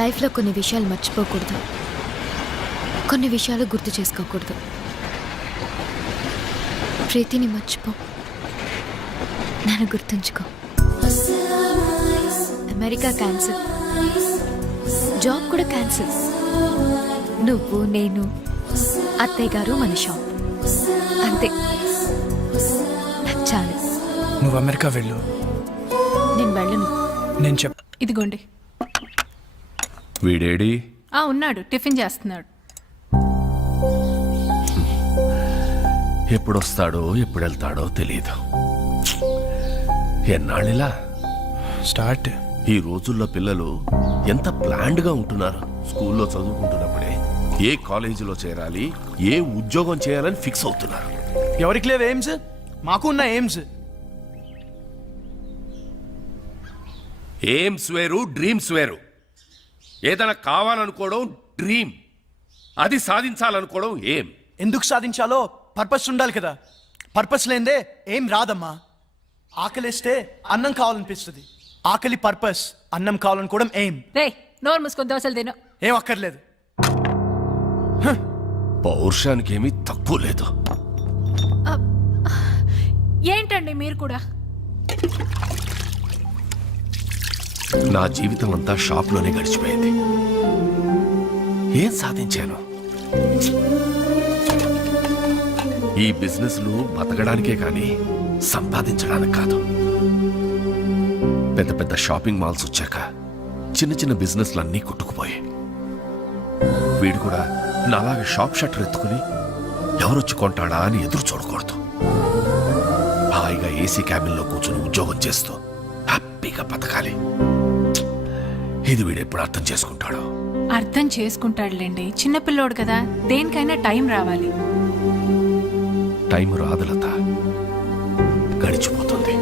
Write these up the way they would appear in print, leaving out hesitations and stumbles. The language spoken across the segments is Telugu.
లైఫ్లో కొన్ని విషయాలు మర్చిపోకూడదు, కొన్ని విషయాలు గుర్తు చేసుకోకూడదు. ప్రీతిని మర్చిపో, నన్ను గుర్తుంచుకో. అమెరికా క్యాన్సిల్, జాబ్ కూడా క్యాన్సిల్. నువ్వు, నేను, అత్తయ్య గారు, మన షాప్, అంతే. నాకు చాలు. నువ్వు అమెరికా వెళ్ళు. నేను వెళ్ళను. నేను ఇదిగోండి. వీడేడి? ఉన్నాడు, టిఫిన్ చేస్తున్నాడు. ఎప్పుడొస్తాడో ఎప్పుడు వెళ్తాడో తెలియదు. ఎన్నాళ్ళిలా స్టార్ట్. ఈ రోజుల్లో పిల్లలు ఎంత ప్లాన్డ్గా ఉంటున్నారు. స్కూల్లో చదువుకుంటున్నప్పుడే ఏ కాలేజీలో చేరాలి, ఏ ఉద్యోగం చేయాలని ఫిక్స్ అవుతున్నారు. ఎవరికి లేవు ఎయిమ్స్? మాకు ఉన్న ఎయిమ్స్. ఎయిమ్స్ వేరు, డ్రీమ్స్ వేరు. ఏదైనా కావాలనుకోవడం డ్రీమ్, అది సాధించాలనుకోవడం ఏం. ఎందుకు సాధించాలో పర్పస్ ఉండాలి కదా. పర్పస్ లేదే ఏం రాదమ్మా. ఆకలిస్తే అన్నం కావాలనిపిస్తుంది. ఆకలి పర్పస్, అన్నం కావాలనుకోవడం ఏం. రేయ్, నోరు మూసుకొని దోశలు తిను. ఏం అక్కర్లేదు. పౌరుషానికి ఏమీ తక్కువ లేదు. ఏంటండి మీరు కూడా? నా జీవితం అంతా షాప్లోనే గడిచిపోయింది. ఏం సాధించాను? ఈ బిజినెస్లు బతకడానికే కానీ సంపాదించడానికి కాదు. పెద్ద పెద్ద షాపింగ్ మాల్స్ వచ్చాక చిన్న చిన్న బిజినెస్లు అన్నీ కొట్టుకుపోయాయి. వీడు కూడా నాలాగా షాప్ షట్టర్ ఎత్తుకుని ఎవరొచ్చి కొంటాడా అని ఎదురు చూడకూడదు. హాయిగా ఏసీ క్యాబిన్లో కూర్చుని ఉద్యోగం చేస్తూ హ్యాపీగా బతకాలి. ఇది వీడు ఎప్పుడు అర్థం చేసుకుంటాడో. అర్థం చేసుకుంటాడులేండి, చిన్నపిల్లోడు కదా. దేనికైనా టైం రావాలి. టైం రాదు లత, గడిచిపోతుంది.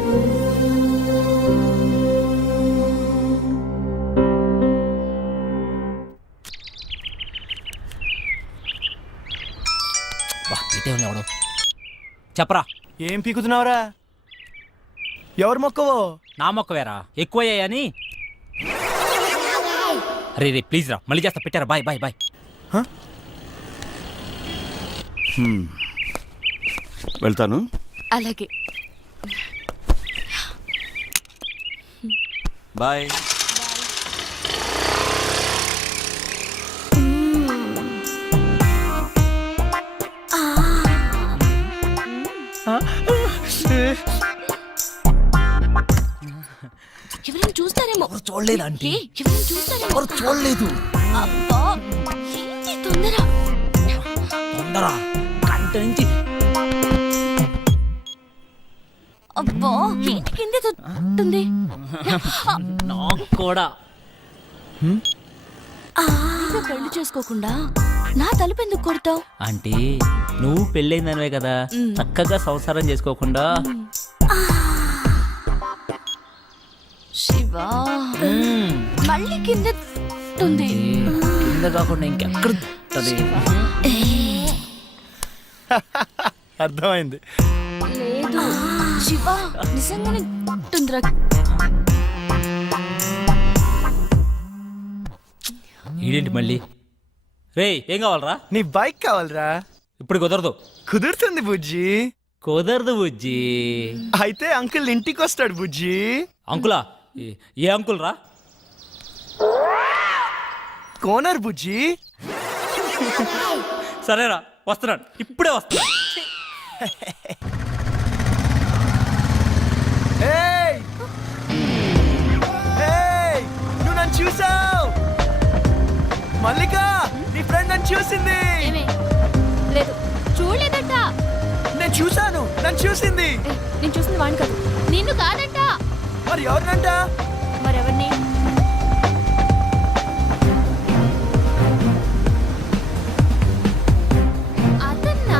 చెప్పరా, ఏం పీకుతున్నావురా? ఎవరు మొక్కవో? నా మొక్క వేరా ఎక్కువయ్యాయని. రే రే ప్లీజ్ రా, మళ్ళీ చేస్తా. పెట్టారా? Bye bye bye. వెళ్తాను. అలాగే. బాయ్. ఎవరైనా చూస్తారేమో. చూడలేదు ఆంటీ, ఎవరైనా చూస్తారేమో. ఎవరు చూడలేదు. అబ్బా, ఏంటి తొందర? తొందర గంట నుంచి. అబ్బా, ఏంటి కింద తొట్టుంది? నాకు కూడా. పెళ్లి చేసుకోకుండా నా తలుపు ఎందుకు కొడతావు? ఆంటీ, నువ్వు పెళ్ళైందనివే కదా, చక్కగా సంసారం చేసుకోకుండా. శివా, మళ్ళీ కింద తొట్టుంది. కింద కాకుండా ఇంకెక్కడ ఉంటది? అర్థమైంది. లేదు శివా, నిజంగానే తొందర. ఈడేంటి మళ్ళీ? రే, ఏం కావాలరా? నీ బైక్ కావాలరా? ఇప్పుడు కుదరదు. కుదురుతుంది బుజ్జి. కుదరదు బుజ్జి. అయితే అంకుల్ ఇంటికి వస్తాడు బుజ్జి. అంకులా? ఏ అంకుల్ రా? కోనర్ బుజ్జి. సరేరా, వస్తున్నాడు, ఇప్పుడే వస్తున్నాడు. ఏయ్! ఏయ్! నువ్వు నన్ను చూసావు? మల్లిక, నీ ఫ్రెండ్ నన్ను చూసింది. లేదు, చూడలేదంట. నేను చూసాను, నన్ను చూసింది. నేను చూసింది వాడిని కాదు, నిన్ను కాదంట. మరి ఎవరినంట? మరెవరిని? అదన్నా.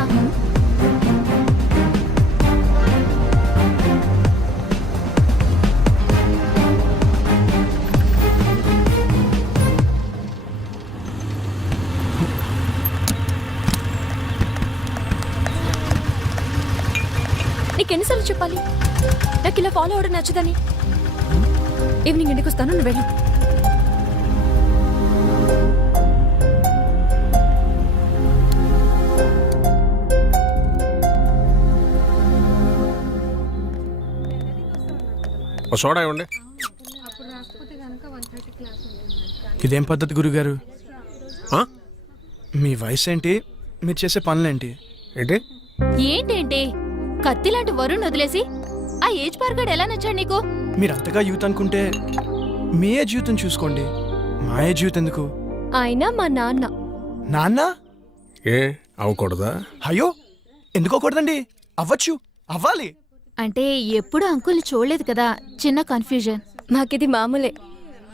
నీకెన్నిసార్లు చెప్పాలి నాకు ఇలా ఫాలో అవడం నచ్చదని? ఈవినింగ్ ఇంటికి వస్తాను, నువ్వు వెళ్ళు. సోడా ఇవ్వండి. ఇదేం పద్ధతి గురుగారు? ఆ? మీ వయసు ఏంటి, మీరు చేసే పనులేంటి? ఏంటి ఏంటేంటి కత్తి లాంటి వరుణ్ వదిలేసి ఆ ఏజ్ పార్గాడు ఎలా నచ్చాడు నీకు? మీరు అంతగా యూత్ అనుకుంటే మీ ఏ జీవితం చూసుకోండి, మా ఏ జీవితం ఎందుకు? ఆయన మా నాన్న. నాన్న? ఏ అవ్వకూడదా? అయ్యో ఎందుకోకూడదండి, అవ్వచ్చు, అవ్వాలి. అంటే ఎప్పుడు అంకుల్ని చూడలేదు కదా, చిన్న కన్ఫ్యూజన్. మాకిది మామూలే.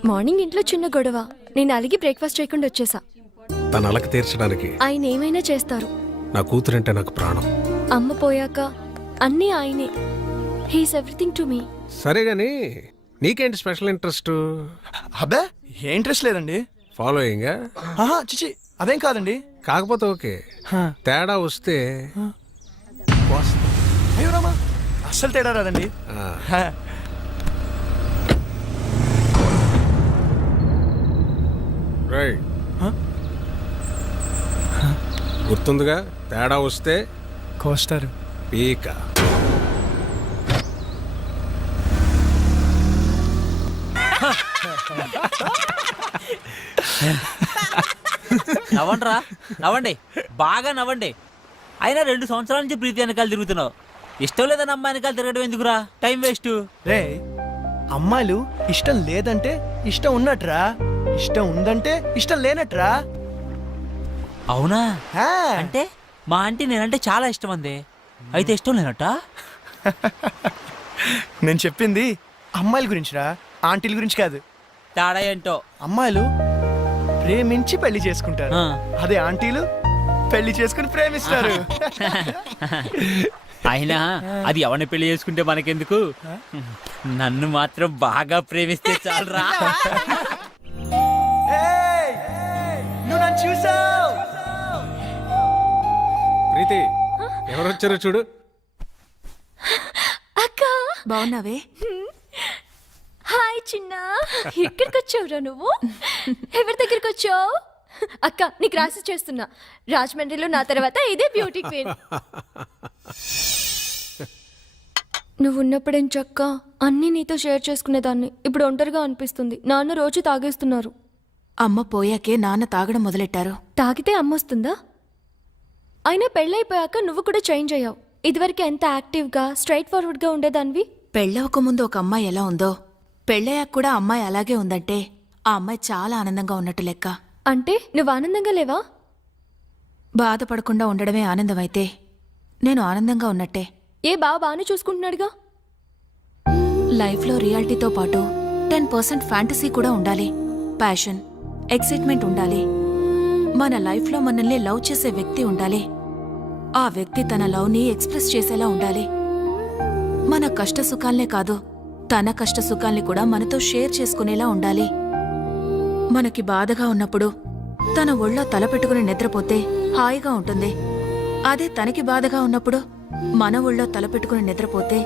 మార్నింగ్ ఇంట్లో చిన్న గొడవ, నేను అలిగి బ్రేక్ఫాస్ట్ చేయకుండా వచ్చేసా. తన అలక తీర్చడానికి ఆయన ఏమైనా చేస్తారు. నా కూతురంటే నాకు ప్రాణం. అమ్మ పోయాక అన్నీ ఆయనే. He's everything to me. సరే గాని నీకేంటి స్పెషల్ ఇంట్రెస్ట్? అబ్బే ఏ ఇంట్రెస్ట్ లేదండి. ఫాలోయింగ్? ఆహా చిచి అదేం కాదండి. కాకపోతే ఓకే, హా. తేడా వస్తే అయ్యో రామా, అస్సలు తేడా రాదండి. ఆ, హా. రైట్. హా? గుర్తుందిగా, తేడా వస్తే కోస్తారు. పీక. నవ్వండిరా, నవ్వండి, బాగా నవ్వండి. అయినా 2 సంవత్సరాల నుంచి ప్రీతి వెనకాల తిరుగుతున్నావు. ఇష్టం లేదని అమ్మాయి వెనకాల తిరగడం ఎందుకురా, టైం వేస్ట్. రే అమ్మాయిలు ఇష్టం లేదంటే ఇష్టం ఉన్నట్రా, ఇష్టం ఉందంటే ఇష్టం లేనట్రా. అవునా? హా. అంటే మా ఆంటీ నేనంటే చాలా ఇష్టం అంది, అయితే ఇష్టం లేనట్ట? నేను చెప్పింది అమ్మాయిల గురించిరా, ఆంటీల గురించి కాదు. తేడా ఏంటో. అమ్మాయిలు ప్రేమించి పెళ్లి చేసుకుంటారు, ఆ. అదే ఆంటీలు పెళ్లి చేసుకుని ప్రేమిస్తారు. అయినా అది ఎవరిని పెళ్లి చేసుకుంటే మనకెందుకు, నన్ను మాత్రం బాగా ప్రేమిస్తే చాలరా. ఏయ్, నువ్వు నన్ను చూసావు? ప్రీతి ఎవరు వచ్చారో చూడు. అక్క బాగున్నావే? హాయ్ చిన్న. ఇక్కడికి వచ్చావురా నువ్వు? ఎవరి దగ్గరికి వచ్చావు? అక్క నీకు రాసి చేస్తున్నా. రాజమండ్రిలో నా తర్వాత ఇదే బ్యూటీ క్వీన్. నువ్వు ఉన్నప్పుడేం చక్క అన్నీ నీతో షేర్ చేసుకునేదాన్ని. ఇప్పుడు ఒంటరిగా అనిపిస్తుంది. నాన్న రోజు తాగేస్తున్నారు. అమ్మ పోయాకే నాన్న తాగడం మొదలెట్టారు. తాగితే అమ్మొస్తుందా? అయినా పెళ్ళైపోయాక నువ్వు కూడా చేంజ్ అయ్యావు. ఇదివరకు ఎంత యాక్టివ్గా స్ట్రైట్ ఫార్వర్డ్గా ఉండేదానివి. పెళ్ళవక ముందు ఒక అమ్మాయి ఎలా ఉందో, పెళ్ళయ్యాక కూడా అమ్మాయి అలాగే ఉందంటే ఆ అమ్మాయి చాలా ఆనందంగా ఉన్నట్టు లెక్క. అంటే నువ్వు ఆనందంగా లేవా? బాధపడకుండా ఉండడమే ఆనందమైతే నేను ఆనందంగా ఉన్నట్టే. ఏ బాగానే చూసుకుంటున్నాడుగా. లైఫ్లో రియాలిటీతో పాటు 10% ఫ్యాంటసీ కూడా ఉండాలి. ప్యాషన్, ఎక్సైట్మెంట్ ఉండాలి. మన లైఫ్లో మనల్ని లవ్ చేసే వ్యక్తి ఉండాలి. ఆ వ్యక్తి తన లవ్ని ఎక్స్ప్రెస్ చేసేలా ఉండాలి. మన కష్ట సుఖాల్నే కాదు, తన కష్ట సుఖాల్ని కూడా మనతో షేర్ చేసుకునేలా ఉండాలి. మనకి బాధగా ఉన్నప్పుడు తన ఒళ్ళో తల పెట్టుకుని నిద్రపోతే హాయిగా ఉంటుంది. అదే తనకి బాధగా ఉన్నప్పుడు మన ఒళ్ళో తల పెట్టుకుని నిద్రపోతే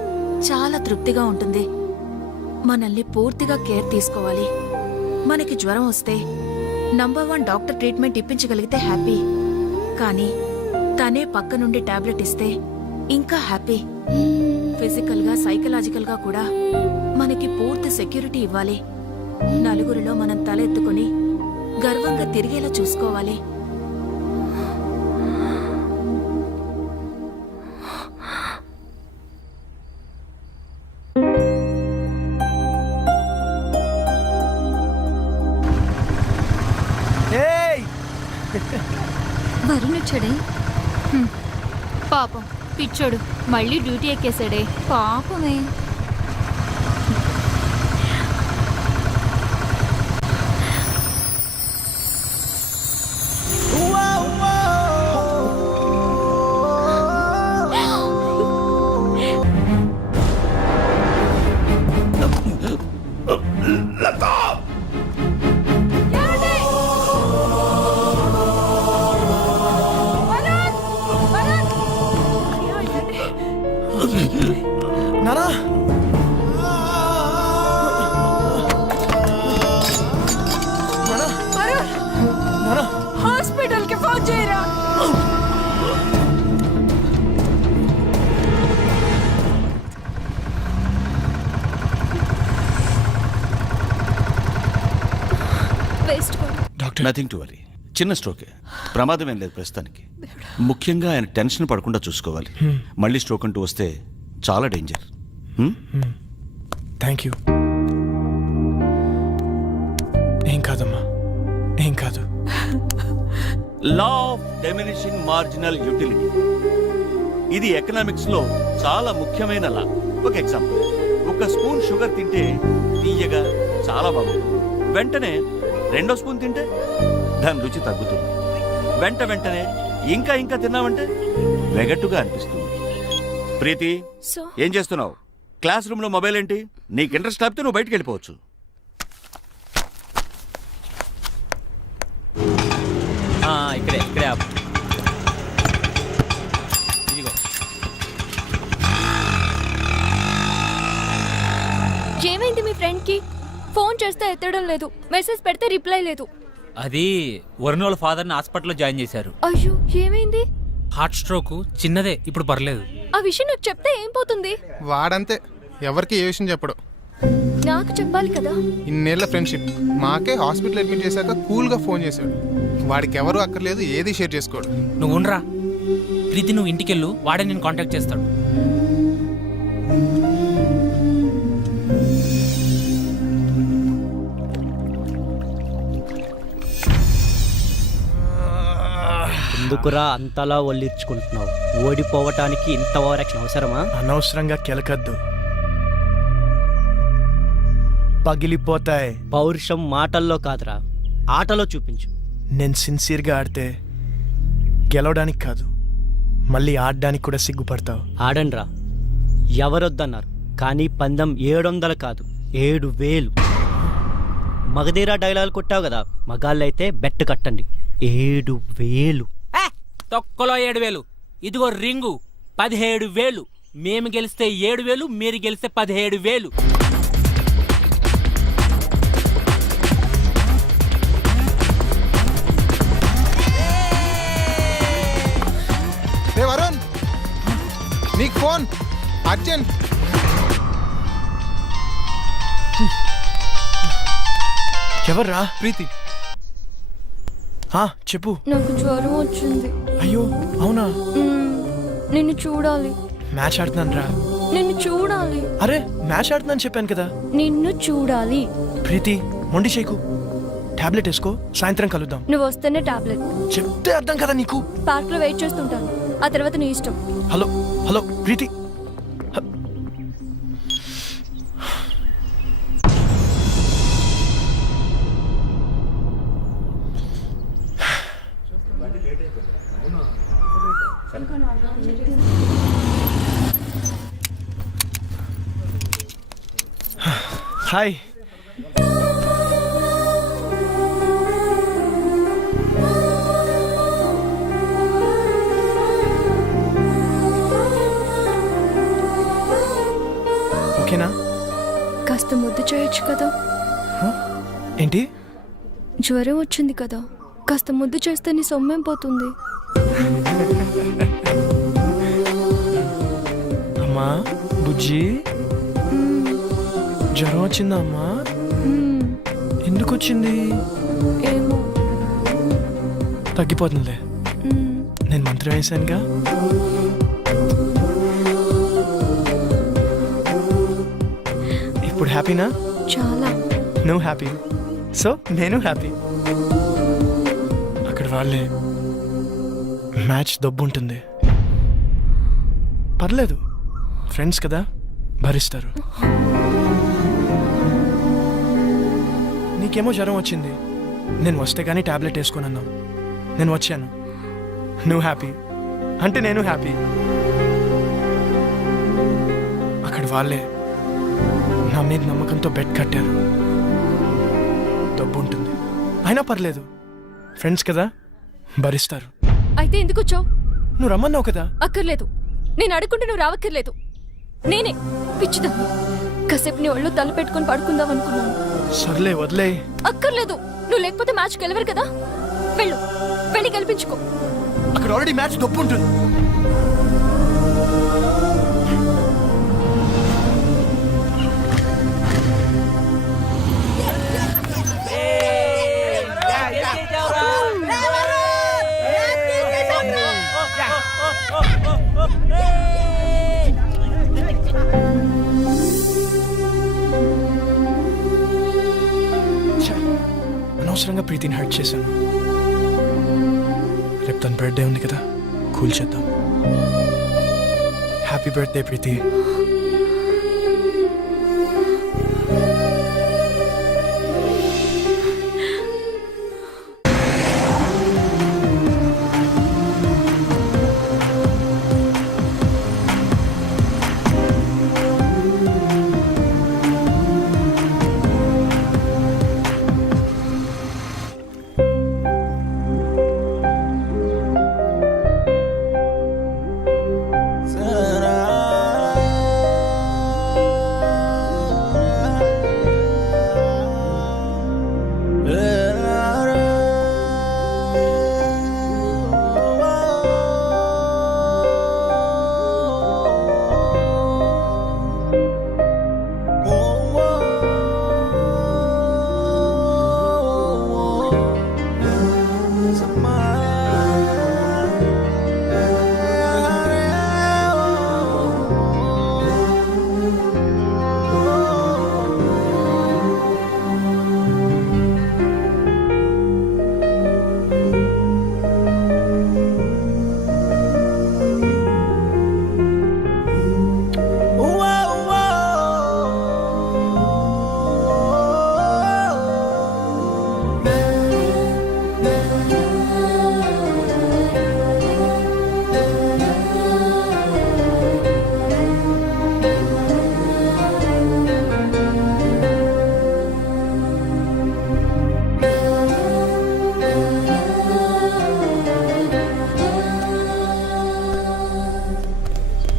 చాలా తృప్తిగా ఉంటుంది. మనల్ని పూర్తిగా కేర్ తీసుకోవాలి. మనకి జ్వరం వస్తే నంబర్ 1 డాక్టర్ ట్రీట్మెంట్ ఇప్పించగలిగితే హ్యాపీ. కానీ తనే పక్క నుండి టాబ్లెట్ ఇస్తే ఇంకా హ్యాపీ. ఫిజికల్గా సైకలాజికల్గా కూడా మనకి పూర్తి సెక్యూరిటీ ఇవ్వాలి. నలుగురిలో మనం తల ఎత్తుకుని గర్వంగా తిరిగేలా చూసుకోవాలి. ఏయ్ వరుణ్ వచ్చాడే? పాపం పిచ్చోడు మళ్ళీ డ్యూటీ ఎక్కేశాడే. పాపమే. నానా నానా హాస్పిటల్ కి ఫోన్ చేయరా. డాక్టర్ నథింగ్ టు వరీ, చిన్న స్ట్రోకే, ప్రమాదం ఏం లేదు ప్రస్తుతానికి. ముఖ్యంగా ఆయన టెన్షన్ పడకుండా చూసుకోవాలి. మళ్ళీ స్ట్రోక్ అంటూ వస్తే చాలా డేంజర్. Thank you. ఏం కాదమ్మా, ఏం కాదు. Law of diminishing marginal utility, ఇది ఎకనామిక్స్ లో చాలా ముఖ్యమైన లా. ఒక ఎగ్జాంపుల్, ఒక స్పూన్ షుగర్ తింటే తీయగా చాలా బాగుంటుంది. వెంటనే 2వ స్పూన్ తింటే దాని రుచి తగ్గుతుంది. వెంటనే ఇంకా ఇంకా తిన్నామంటే వెగట్టుగా అనిపిస్తుంది. ప్రీతి, సో ఏం చేస్తున్నావు? క్లాస్ రూమ్ లో మొబైల్ ఏంటి? నీకు ఇంట్రెస్ట్ లేకపోతే నువ్వు బయటికి వెళ్ళిపోవచ్చు. ఇక్కడే ఆపు. ఇదిగో. ఏమైంది మీ ఫ్రెండ్ కి? ఫోన్ చేస్తే ఎత్తడం లేదు, మెసేజ్ పెడితే రిప్లై లేదు. అది వరుణ్ వాళ్ళ ఫాదర్ని హాస్పిటల్లో జాయిన్ చేశారు. అయ్యో, ఏమైంది? హార్ట్ స్ట్రోక్ చిన్నదే, ఇప్పుడు పర్లేదు. ఆ విషయం నాకు చెప్తే ఏం పోతుంది? వాడంతే, ఎవరికి ఏ విషయం చెప్పడు. నాకు చెప్పాలి కదా. ఇన్నేళ్ల ఫ్రెండ్షిప్, మాకే హాస్పిటల్ అడ్మిట్ చేశాక కూల్గా ఫోన్ చేశాడు. వాడికి ఎవరు అక్కర్లేదు, ఏది షేర్ చేసుకోడు. నువ్వు ఉండరా ప్రీతి, నువ్వు ఇంటికెళ్ళు, వాడే నేను కాంటాక్ట్ చేస్తాడు. ఎందుకురా అంతలా ఒళ్ళిర్చుకుంటున్నావు? ఓడిపోవటానికి ఇంత ఓవరాక్షన్ అవసరమా? అనవసరంగా కెలకద్దు, పగిలిపోతాయి. పౌరుషం మాటల్లో కాదురా, ఆటలో చూపించు. నేను సిన్సియర్గా ఆడితే గెలవడానికి కాదు, మళ్ళీ ఆడడానికి కూడా సిగ్గుపడతావు. ఆడండ్రా, ఎవరొద్దన్నారు, కానీ పందెం 700 కాదు 7000. మగధీరా డైలాగ్ కొట్టావు కదా, మగాళ్ళైతే బెట్ కట్టండి 7000. తొక్కలో 7000. ఇదిగో రింగు 17000. మేము గెలిస్తే 7000, మీరు గెలిస్తే 17000. రే వరుణ్, నీకు ఫోన్ అర్జెంట్. ఎవర్రా? ప్రీతి, చెప్పు. నాకు జ్వరం వచ్చింది. అయ్యో అవునా? నిన్ను చూడాలి. మ్యాచ్ ఆడుతున్నాను రా. నిన్ను చూడాలి. అరే మ్యాచ్ ఆడుతున్నాను చెప్పాను కదా. నిన్ను చూడాలి. ప్రీతి మొండి చేయకు, టాబ్లెట్ వేసుకో, సాయంత్రం కలుద్దాం. నువ్వు వస్తేనే టాబ్లెట్. చెప్తే అర్థం కదా నీకు. పార్క్ లో వెయిట్ చేస్తుంటాను, ఆ తర్వాత నీ ఇష్టం. హలో హలో ప్రీతి. హాయ్. ఓకేనా? కాస్త ముద్దు చేయొచ్చు కదా. ఏంటి? జ్వరం వచ్చింది కదా, కాస్త ముద్దు చేస్తే నీ సొమ్మేం పోతుంది. అమ్మా బుజ్జి, జ్వరం వచ్చిందా అమ్మా? ఎందుకు వచ్చింది? ఏమో. తగ్గిపోతుందిలే, నేను మంత్రం వేసానుగా. ఇప్పుడు హ్యాపీనా? చాలా. నువ్వు హ్యాపీ, సో నేను హ్యాపీ. అక్కడ వాళ్ళే మ్యాచ్ దొబ్బు ఉంటుంది, పర్లేదు, ఫ్రెండ్స్ కదా, భరిస్తారు. నీకేమో జ్వరం వచ్చింది, నేను వస్తే కానీ టాబ్లెట్ వేసుకొని అన్నావు, నేను వచ్చాను, నువ్వు హ్యాపీ అంటే నేను హ్యాపీ. అక్కడ వాళ్ళే నా మీద నమ్మకంతో బెట్ కట్టారు. డబ్బు ఉంటుంది అయినా పర్లేదు, ఫ్రెండ్స్ కదా, భరిస్తారు. అయితే ఎందుకు వచ్చావు? నువ్వు రమ్మన్నావు కదా. అక్కర్లేదు, నేను అడుగుంటే నువ్వు రావక్కర్లేదు. నేనే పిచ్చిదా కాసేపు నీ ఒళ్ళు తల పెట్టుకొని పడుకుందాం అనుకున్నాను. సర్లే వదిలే. అక్కర్లేదు, నువ్వు లేకపోతే మ్యాచ్ గెలవరు కదా. వెళ్ళు, వెళ్ళి గెలిపించుకో. అక్కడ ఆల్రెడీ మ్యాచ్ డబ్బు ఉంటుంది. అనవసరంగా ప్రీతిని హర్ట్ చేశాను. రేపు తన బర్త్డే ఉంది కదా, కూల్ చేద్దాం. హ్యాపీ బర్త్డే ప్రీతి.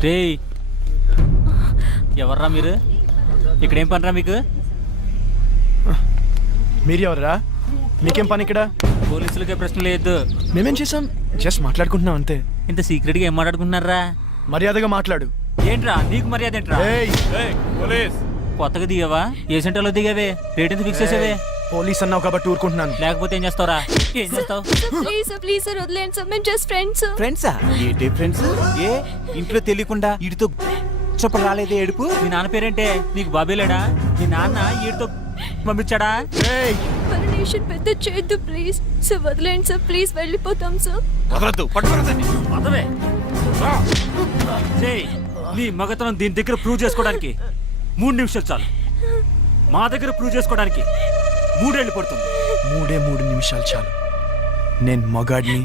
రే ఎవర్రా మీరు? ఇక్కడేం పనిరా మీకు? మీరు ఎవరా? మీకేం పని ఇక్కడ? పోలీసులకే ప్రశ్న లేదు. మేమేం చేసాం? జస్ట్ మాట్లాడుకుంటున్నాం అంతే. ఇంత సీక్రెట్గా ఏం మాట్లాడుకుంటున్నారా? మర్యాదగా మాట్లాడు. ఏంట్రా నీకు మర్యాద ఏంట్రా? కొత్తగా దిగావా? ఏ సెంటర్లో దిగావే? రేట్ ఎంత ఫిక్స్ చేసావే? పోలీస్ అన్నావు కాబట్టి ఊరుకుంటున్నాను. లేకపోతే ఏం చేస్తావురా? ఏం చేస్తావు? ప్లీజ్ సార్ వదిలేండి సార్, మేము జస్ట్ ఫ్రెండ్స్. ఫ్రెండ్సా? ఏంటి ఫ్రెండ్స్? ఏ ఇంట్లో తెలియకుండా వీడితో చెప్ప రాలేదే ఏడుపు? మీ నాన్న పేరేంటే? నీకు బాబేలేడా? మీ నాన్న ఈడితో పంపించాడా? పర్మిషన్ పెద్ద చేయొద్దు ప్లీజ్ సార్, వదిలేండి సార్ ప్లీజ్, వెళ్ళిపోతాం సార్. పదవే. నీ మగతనం దీని దగ్గర ప్రూవ్ చేసుకోవడానికి 3 నిమిషాలు చాలు. మా దగ్గర ప్రూవ్ చేసుకోవడానికి 3 ఏళ్ళు పడుతుంది. 3 నిమిషాలు చాలు. నేను మగాడిని,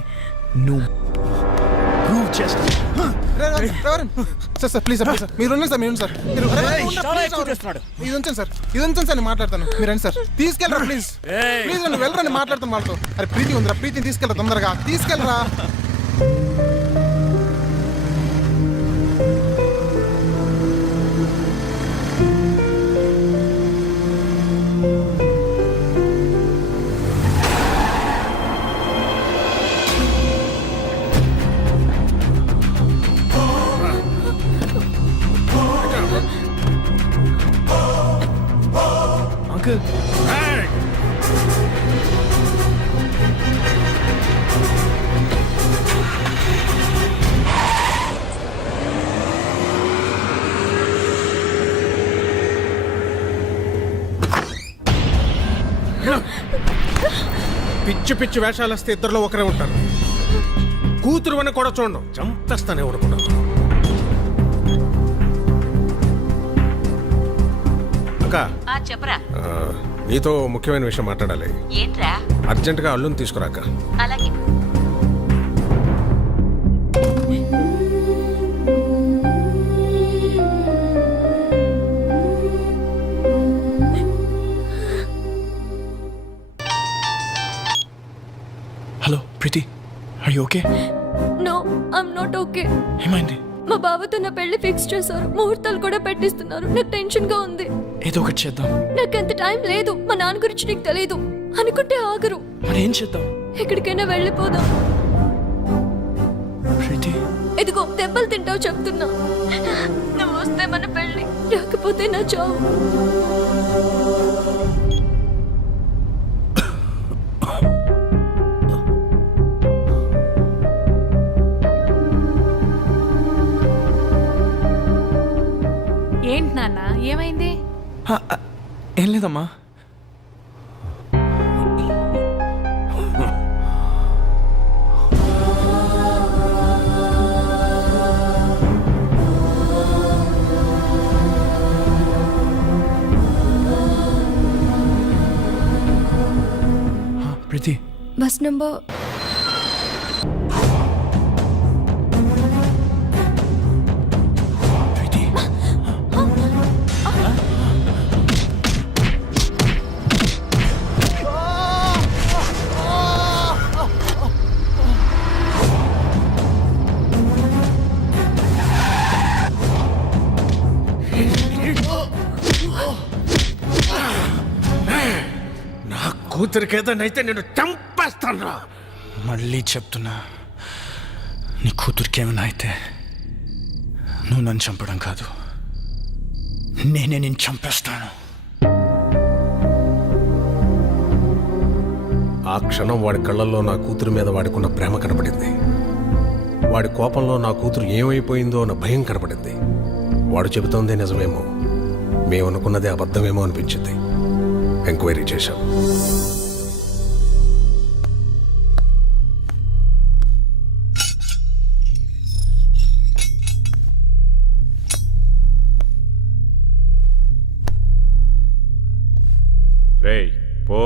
నువ్వు ప్రూవ్ చేస్తా. సార్ ప్లీజ్ సార్, మీరు ఉండండి సార్, మీరు ఉండండి సార్, మీరు ఇది ఉంచండి సార్, ఇది ఉంచండి సార్, నేను మాట్లాడతాను. మీరు రండి సార్, తీసుకెళ్ళరా ప్లీజ్, ప్లీజ్ నువ్వు వెళ్ళరా, మాట్లాడతాను వాళ్ళతో. అరే ప్రీతి ఉందిరా, ప్రీతిని తీసుకెళ్ళరా, తొందరగా తీసుకెళ్ళరా. అంకుల్ పిచ్చి పిచ్చి వేషాలు వస్తే ఇద్దరులో ఒకరే ఉంటారు. కూతురు అని కూడా చూడండి, చంపేస్తానే ఊరుకున్నాను. అక్క చెప్పరా. నీతో ముఖ్యమైన విషయం మాట్లాడాలి. ఏంట్రా? అర్జెంటుగా అల్లుని తీసుకురాక. అలాగే. Hello Preethi, are you okay? No I'm not okay. ఏమైంది? మా బావతో నా పెళ్లి ఫిక్స్ చేశారు, ముహూర్తాలు కూడా పెట్టిస్తున్నారు. నాకు టెన్షన్ గా ఉంది. ఏదో ఒకటి చేద్దాం. నాకు అంత టైం లేదు. మా నాన్న గురించి నీకు తెలియదు అనుకుంటే ఆగరు. మరి ఏం చేద్దాం? ఎక్కడికైనా వెళ్ళిపోదాం. ప్రీతి ఇదిగో దెబ్బలు తింటావు చెప్తున్నా. నువ్వు వస్తే మన పెళ్లి, రాకపోతే నా చావు. ఏంటి నాన్న, ఏమైంది? ఏం లేదమ్మా. నెంబర్. నా కూతురికి ఏదైతే నేను చంపేస్తాను. మళ్ళీ చెప్తున్నా, నీ కూతురికి ఏమైనా అయితే నువ్వు నన్ను చంపడం కాదు, నేనే నేను చంపేస్తాను. ఆ క్షణం వాడి కళ్ళల్లో నా కూతురు మీద వాడికున్న ప్రేమ కనపడింది. వాడి కోపంలో నా కూతురు ఏమైపోయిందో అన్న భయం కనపడింది. వాడు చెబుతోందే నిజమేమో, మేమనుకున్నదే అబద్ధమేమో అనిపించింది. ఎంక్వైరీ చేశాం. రేయ్ పో.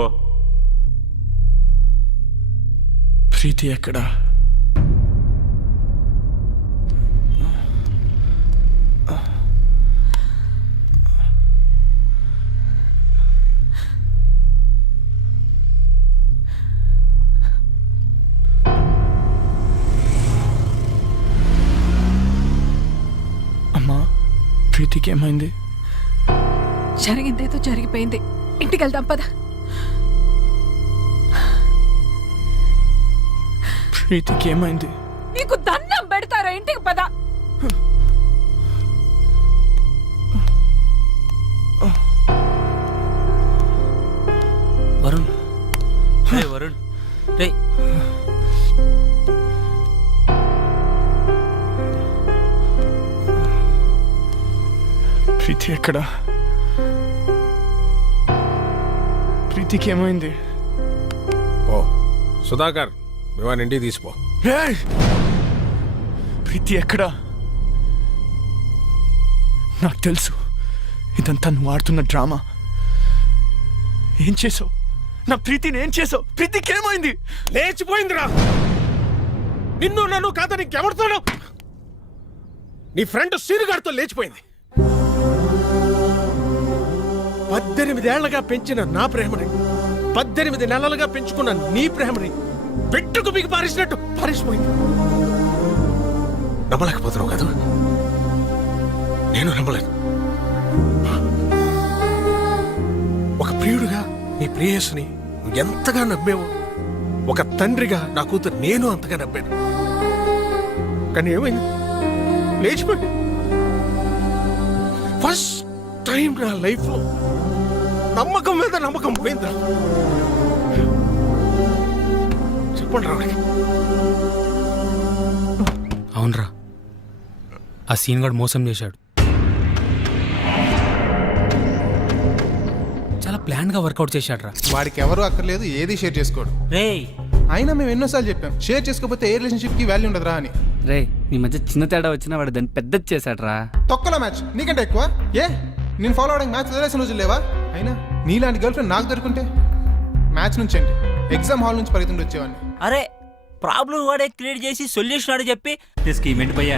ప్రీతి ఎక్కడా? అమ్మా, ప్రీతికి ఏమైంది? జరిగిందేదో జరిగిపోయింది. ఇంటికి వెళ్దాం పద. ప్రీతికి ఏమైంది? నీకు దండం పెడతారా? ఇంటికి పద. వరుణ్, రే వరుణ్, రే ప్రీతి ఎక్కడా? ప్రీతికి ఏమైంది? ఓ సుధాకర్, వివాన్ ఇంటికి తీసిపో. ప్రీతి ఎక్కడా? నాకు తెలుసు ఇదంతా నువ్వు ఆడుతున్న డ్రామా. ఏం చేసావు? నా ప్రీతిని ఏం చేసావు? ప్రీతికి ఏమైంది? లేచిపోయిందిరా. నిన్ను నన్ను కాదని ఇంకెవరితోనో నీ ఫ్రెండ్ సీనుగారితో లేచిపోయింది. 18 ఏళ్లగా పెంచిన నా ప్రేమని, 18 నెలలుగా పెంచుకున్న నీ ప్రేమని పెట్టుకు మీకు పారేసినట్టు పారేసిపోయింది. నమ్మలేకపోతున్నావు కదా? నేను నమ్మలేదు. ఒక ప్రియుడుగా నీ ప్రేయస్ని ఎంతగా నమ్మేవో, ఒక తండ్రిగా నా కూతురు నేను అంతగా నమ్మాను. కానీ ఏమైంది? లేచిపోయింది. ఫస్ట్ టైం నా లైఫ్లో నమ్మకం మీద నమ్మకం పోయిందా? చెప్పండి రావుడికి. అవునరా, ఆ సీన్ గడు మోసం చేశాడు. చాలా ప్లాన్ గా వర్కౌట్ చేశాడు రా. వాడికి ఎవరు అక్కర్లేదు, ఏది షేర్ చేసుకోడు. రేయ్ అయినా మేము ఎన్నోసార్లు చెప్పాం, షేర్ చేసుకోకపోతే ఏ రిలేషన్షిప్ కి వాల్యూ ఉండదురా అని. రే నీ మధ్య చిన్న తేడా వచ్చినా వాడు దాన్ని పెద్దది చేశాడు రా. తొక్కలో మ్యాచ్ నీకంటే ఎక్కువ. ఏ నేను ఫాలో అవడానికి మ్యాచ్ వదిలేసిన రోజులు లేవా? అయినా నీలాంటి గర్ల్ ఫ్రెండ్ నాకు దొరుకుంటే మ్యాచ్ నుంచి అండి ఎగ్జామ్ హాల్ నుంచి పరిగెత్తుండి వచ్చేవాడిని. అరే ప్రాబ్లం వాడే క్రియేట్ చేసి సొల్యూషన్ ఆడే చెప్పి స్కీమ్ ఏంటి భయ్యా?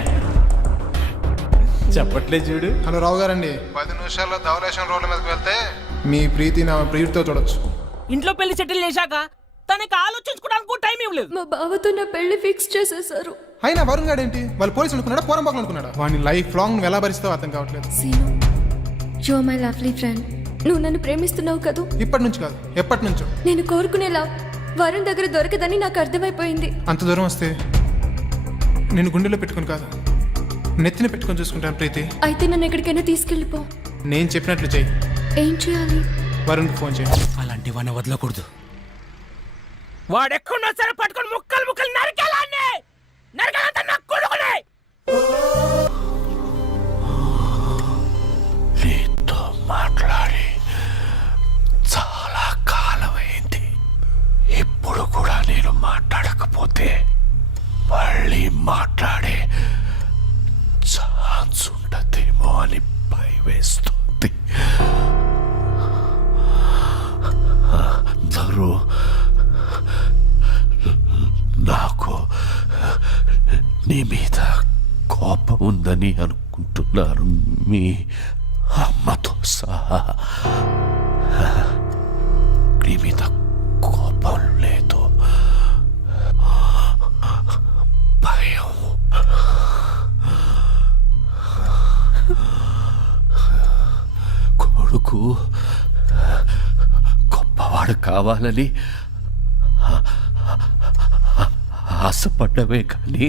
చెప్పట్లే చూడు. హలో రావు గారండి, 10 నిమిషాల్లో ధవలేషన్ రోడ్ల మీదకి వెళ్తే మీ ప్రీతి నా ప్రియుడితో చూడొచ్చు. ఇంట్లో పెళ్లి సెటిల్ చేశాక తనకి ఆలోచించుకోవడానికి టైం ఇవ్వలేదు. మా బావతో నా పెళ్లి ఫిక్స్ చేసేసారు. అయినా వరుణ్ గారు ఏంటి, వాళ్ళు పోలీసులు అనుకున్నాడా పోరంబాకులు అనుకున్నాడా? వాడిని లైఫ్ లాంగ్ నువ్వు ఎలా భరిస్తావో అర్థం కావట్లేదు. Seenu, you are my lovely friend. నువ్వు నన్ను ప్రేమిస్తున్నావు కదూ? ఇప్పటి నుంచి కాదు, ఎప్పటి నుంచో. నేను కోరుకునేలా వరుణ్ దగ్గర దొరకదని నాకు అర్థమైపోయింది. అంత దూరం వస్తే నేను గుండెలో పెట్టుకుని కాదు, నెత్తిన పెట్టుకొని చూసుకుంటాను ప్రీతి. అయితే నన్ను ఎక్కడికైనా తీసుకెళ్ళిపో. నేను చెప్పినట్లు చెయ్యి. ఏం చేయాలి? వరుణ్కి ఫోన్ చేయి. అలాంటి వాడిని వదలకూడదు. వాడెక్కడున్నా సరే పట్టుకొని ముక్కలు ముక్కలు నరికేలాన్ని నరకాలంటే నాకు కొడుకునే. నీతో మాట్లాడి చాలా కాలమైంది. ఇప్పుడు కూడా నేను మాట్లాడకపోతే మళ్ళీ మాట్లాడే ఛాన్స్ ఉండదేమో అని భయమేస్తుంది. అందరూ నీ మీద కోపం ఉందని అనుకుంటున్నారు మీ అమ్మతో సహా. నీ మీద కోపం లేదు, భయం. కొడుకు గొప్పవాడు కావాలని ఆశపడ్డమే కానీ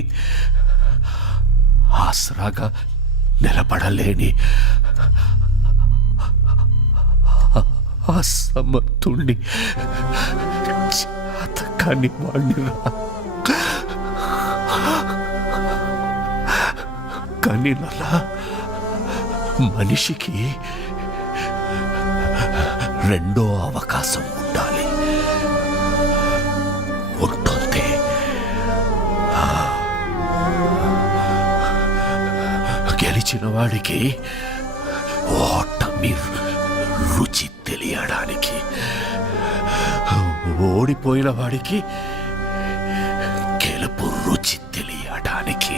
ఆసరాగా నిలబడలేని అసమర్థుణ్ణి, చేతకాని వాణ్ణిరా. కానీ నలా మనిషికి రెండో అవకాశం ఉండాలి, ఉంటుంది. గెలిచిన వాడికి ఓటమి రుచి తెలియడానికి, ఓడిపోయిన వాడికి గెలుపు రుచి తెలియడానికి,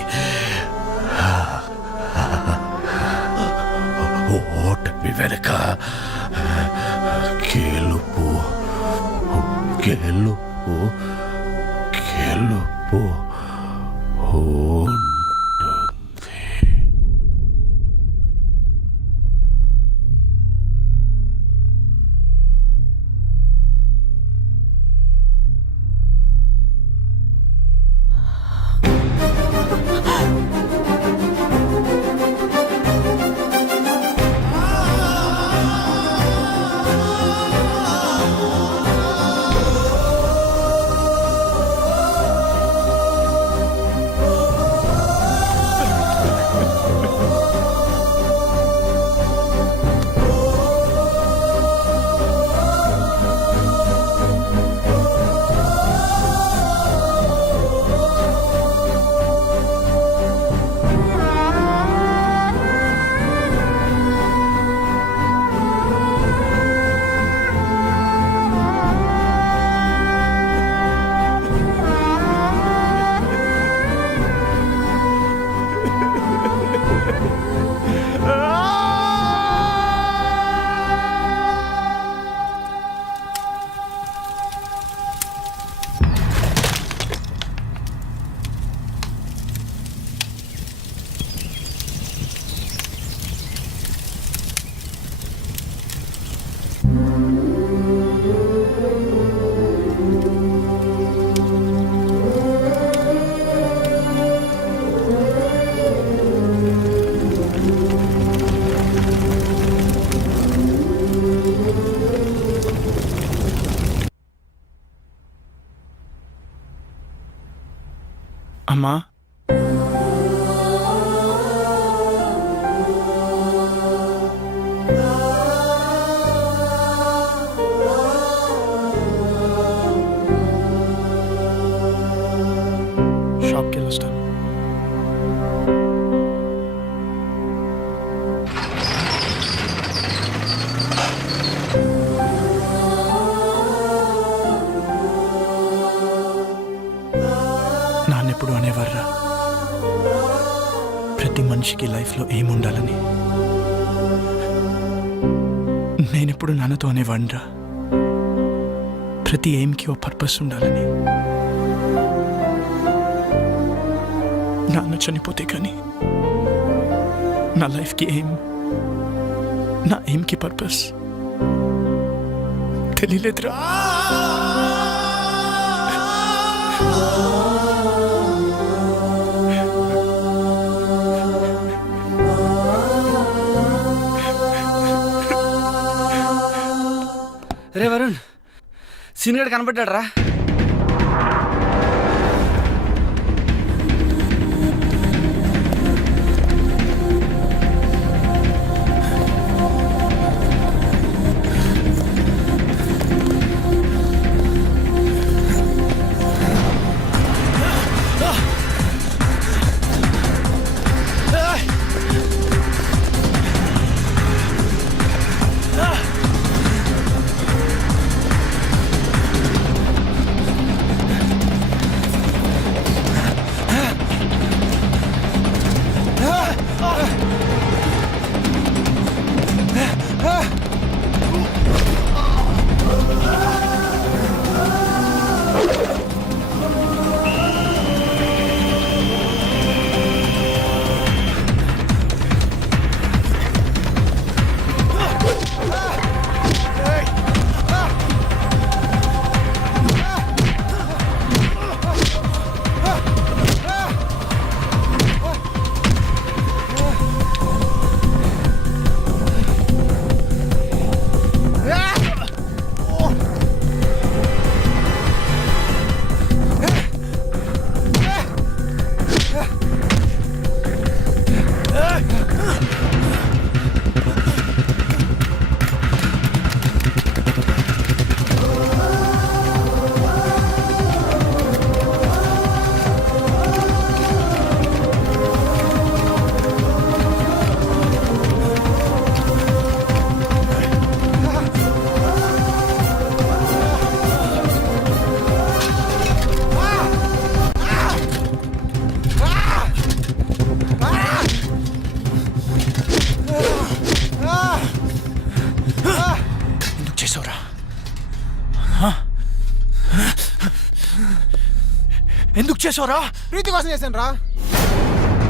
ఓటమి వెనుక గెలుపు గెలుపు గెలుపు ఉంటుంది. అమ్మా, షాప్కి వెళ్ళొస్తాను. నాన్నెప్పుడు అనేవారా, ప్రతి మనిషికి లైఫ్లో ఏముండాలని. నేనెప్పుడు నాన్నతో అనేవాడిరా, ప్రతి ఎయిమ్కి ఓ పర్పస్ ఉండాలని. నాన్న చనిపోతే కానీ నా లైఫ్కి ఎయిమ్, నా ఎయిమ్కి పర్పస్ తెలియలేదురా. రే వరుణ్, సీనియర్ కనబడ్డాడు రా. ఎందుకు చేసావురా? ప్రీతి కోసం చేశాను రా,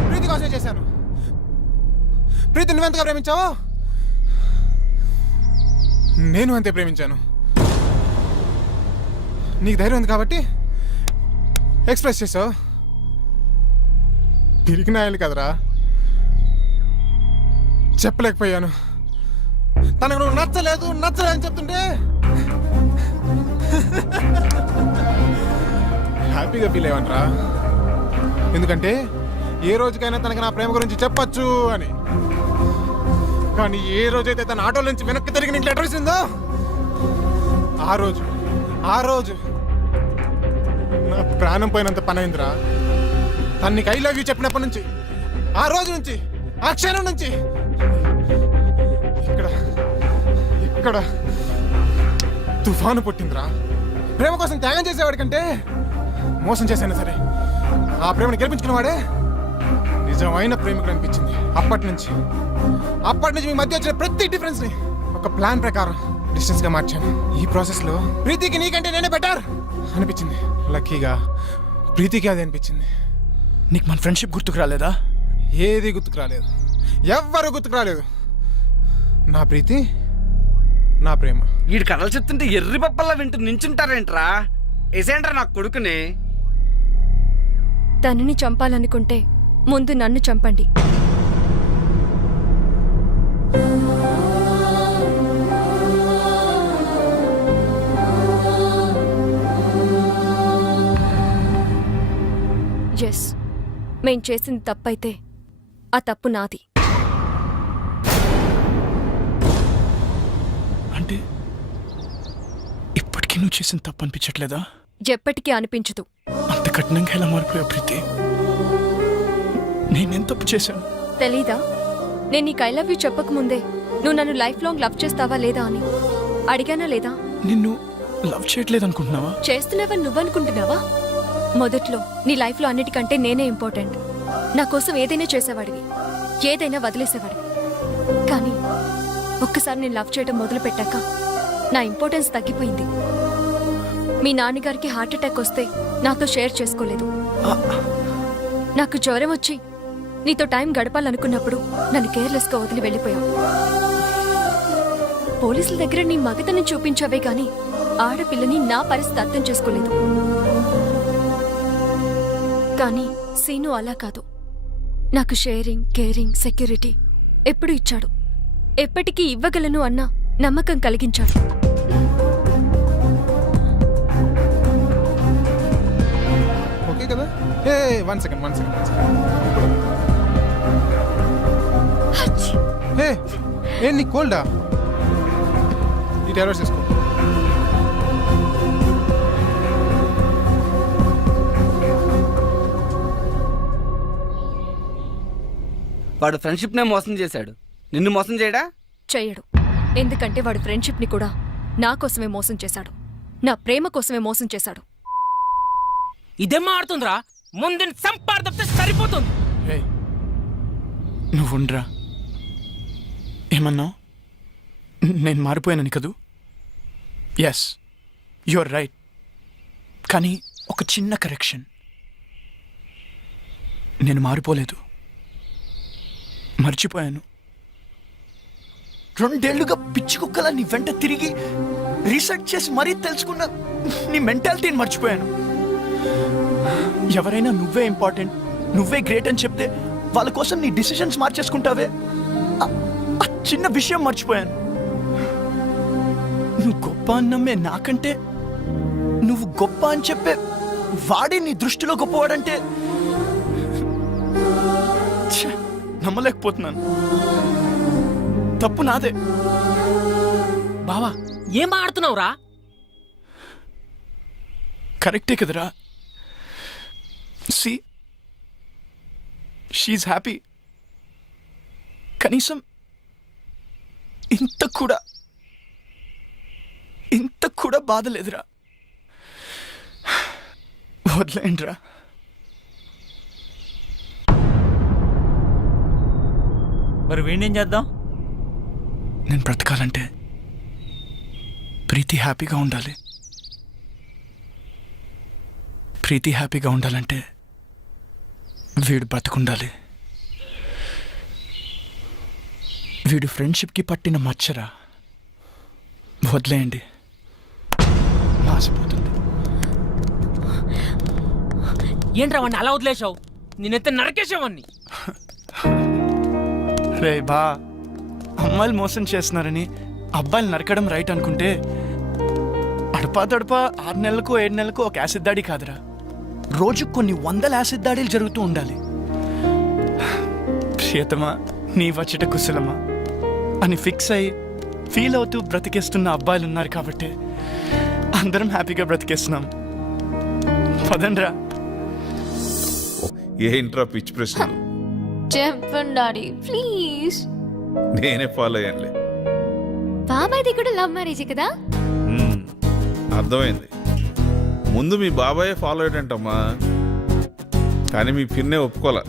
ప్రీతి కోసమే చేశాను. ప్రీతి నువ్వెంతగా ప్రేమించావు, నేను అంతే ప్రేమించాను. నీకు ధైర్యం ఉంది కాబట్టి ఎక్స్ప్రెస్ చేసావు. తిరిగి నాయాలి కదరా, చెప్పలేకపోయాను. తనకు నువ్వు నచ్చలేదు అని చెప్తుంటే హ్యాపీగా ఫీల్ అయ్యావనరా. ఎందుకంటే ఏ రోజుకైనా తనకు నా ప్రేమ గురించి చెప్పచ్చు అని. కానీ ఏ రోజైతే తన ఆటోల నుంచి వెనక్కి తిరిగి నీకు లెటర్ ఇచ్చిందో ఆ రోజు నా ప్రాణం పోయినంత పని అయిందిరా. తను నీకు ఐ లవ్ యూ చెప్పినప్పటి నుంచి, ఆ రోజు నుంచి, ఆ క్షణం నుంచి ఇక్కడ తుఫాను పుట్టిందిరా. ప్రేమ కోసం త్యాగం చేసేవాడి కంటే మోసం చేసైనా సరే ఆ ప్రేమను గెలిపించుకున్న వాడే నిజమైన ప్రేమికుడు అనిపించింది. అప్పటి నుంచి మీ మధ్య వచ్చిన ప్రతి డిఫరెన్స్ ని ఒక ప్లాన్ ప్రకారం డిస్టెన్స్ గా మార్చాను. ఈ ప్రాసెస్ లో ప్రీతికి నీకంటే నేనే బెటర్ అనిపించింది. లక్కీగా ప్రీతికి అది అనిపించింది. నీకు మన ఫ్రెండ్షిప్ గుర్తుకు రాలేదా? ఏది గుర్తుకు రాలేదు, ఎవ్వరు గుర్తుకు రాలేదు. నా ప్రీతి, నా ప్రేమ. వీడి కథలు చెప్తుంటే ఎర్రి పప్పల్లా వింటూ నించుంటారేంట్రా? ఏసేంట్రా నా కొడుకుని. తనని చంపాలనుకుంటే ముందు నన్ను చంపండి. ఎస్, మేం చేసింది తప్పైతే ఆ తప్పు నాది. అంటే ఇప్పటికీ నువ్వు చేసిన తప్పు అనిపించట్లేదా? ఎప్పటికీ అనిపించదు. అంత కఠినంగా ఎలా మారిపోయావు ప్రీతి? నేనేం తప్పు చేశాను? తెలీదా? నేను నీకు ఐ లవ్ యూ చెప్పకముందే నువ్వు నన్ను లైఫ్ లాంగ్ లవ్ చేస్తావా లేదా అని అడిగానా లేదా? నిన్ను లవ్ చేయట్లేదు అనుకుంటున్నావా? చేస్తున్నావని నువ్వనుకుంటున్నావా? మొదట్లో నీ లైఫ్లో అన్నిటికంటే నేనే ఇంపార్టెంట్. నా కోసం ఏదైనా చేసేవాడివి, ఏదైనా వదిలేసేవాడివి. కానీ ఒక్కసారి నేను లవ్ చేయడం మొదలు పెట్టాక నా ఇంపార్టెన్స్ తగ్గిపోయింది. మీ నాన్నగారికి హార్ట్ అటాక్ వస్తే నాతో షేర్ చేసుకోలేదు. నాకు జ్వరం వచ్చి నీతో టైం గడపాలనుకున్నప్పుడు నన్ను కేర్లెస్గా వదిలి వెళ్ళిపోయావు. పోలీసుల దగ్గర నీ మగతని చూపించావే గాని ఆడపిల్లని నా పరిస్థితి అర్థం చేసుకోలేదు. కానీ సీను అలా కాదు. నాకు షేరింగ్, కేరింగ్, సెక్యూరిటీ ఎప్పుడు ఇచ్చాడు. ఎప్పటికీ ఇవ్వగలను అన్న నమ్మకం కలిగించాడు. ఓకే కదా? One second. ఏ నీ కోల్డా? ఈ టాబ్లెట్స్ తీసుకో. వాడు ఫ్రెండ్షిప్ నే మోసం చేశాడు, నిన్ను మోసం చేయడా? చెయ్యడు. ఎందుకంటే వాడు ఫ్రెండ్షిప్ ని కూడా నా కోసమే మోసం చేశాడు. నా ప్రేమ కోసమే మోసం చేశాడు. ఇదేం ఆడుతుందిరా? ముందుని సంపాదన సరిపోతుంది. నువ్వు ఉండరా. ఏమన్నావు? నేను మారిపోయానని కదూ? Yes, your right. కానీ ఒక చిన్న కరెక్షన్. నేను మారిపోలేదు, మర్చిపోయాను. 2 ఏళ్లుగా పిచ్చి కుక్కలా నీ వెంట తిరిగి రీసెర్చ్ చేసి మరీ తెలుసుకున్న నీ మెంటాలిటీని మర్చిపోయాను. ఎవరైనా నువ్వే ఇంపార్టెంట్, నువ్వే గ్రేట్ అని చెప్తే వాళ్ళ కోసం నీ డిసిషన్స్ మార్చేసుకుంటావే, ఆ చిన్న విషయం మర్చిపోయాను. నువ్వు గొప్ప అన్నమ్మే నాకంటే నువ్వు గొప్ప అని చెప్పే వాడే నీ దృష్టిలో గొప్పవాడంటే నమ్మలేకపోతున్నాను. తప్పు నాదే. బావా ఏం ఆడుతున్నావురా? కరెక్టే కదరా. See, she happy. కనీసం ఇంత కూడా బాధ లేదురా. వదిలేండిరా. మరి వీణేం చేద్దాం? నేను బ్రతకాలంటే ప్రీతి హ్యాపీగా ఉండాలి. ప్రీతి హ్యాపీగా ఉండాలంటే వీడు బతుకుండాలి. వీడు ఫ్రెండ్షిప్కి పట్టిన మచ్చరా. వదిలేయండి, మాసిపోతుంది. ఏంట్రా వాడిని అలా వదిలేసావు? నేనైతే నరకేసేవాడిని. రే బా, అమ్మాయిలు మోసం చేస్తున్నారని అబ్బాయిలు నరకడం రైట్ అనుకుంటే అడపా తడపా 6 నెలలకు 7 నెలలకు ఒక యాసిడ్ దాడి కాదురా, రోజు కొన్ని 100 యాసిడ్ దాడులు జరుగుతూ ఉండాలి. ప్రియతమా నీ వచ్చట కుశలమా అని ఫిక్స్ అయ్యి ఫీల్ అవుతూ బ్రతికేస్తున్న అబ్బాయిలు ఉన్నారు కాబట్టి అందరం హ్యాపీగా బ్రతికేస్తున్నాం. పదండ్రా. ఏంట్రా పిచ్చి ప్రశ్నలు? చెప్పండి డాడీ ప్లీజ్. నేనే ఫాలో అయ్యానులే. బాబాయ్ది కూడా లవ్ మ్యారేజ్ కదా? అర్థమైంది. ముందు మీ బాబాయే ఫాలో అయ్యాడంటమ్మా, కానీ మీ పిన్నే ఒప్పుకోలే.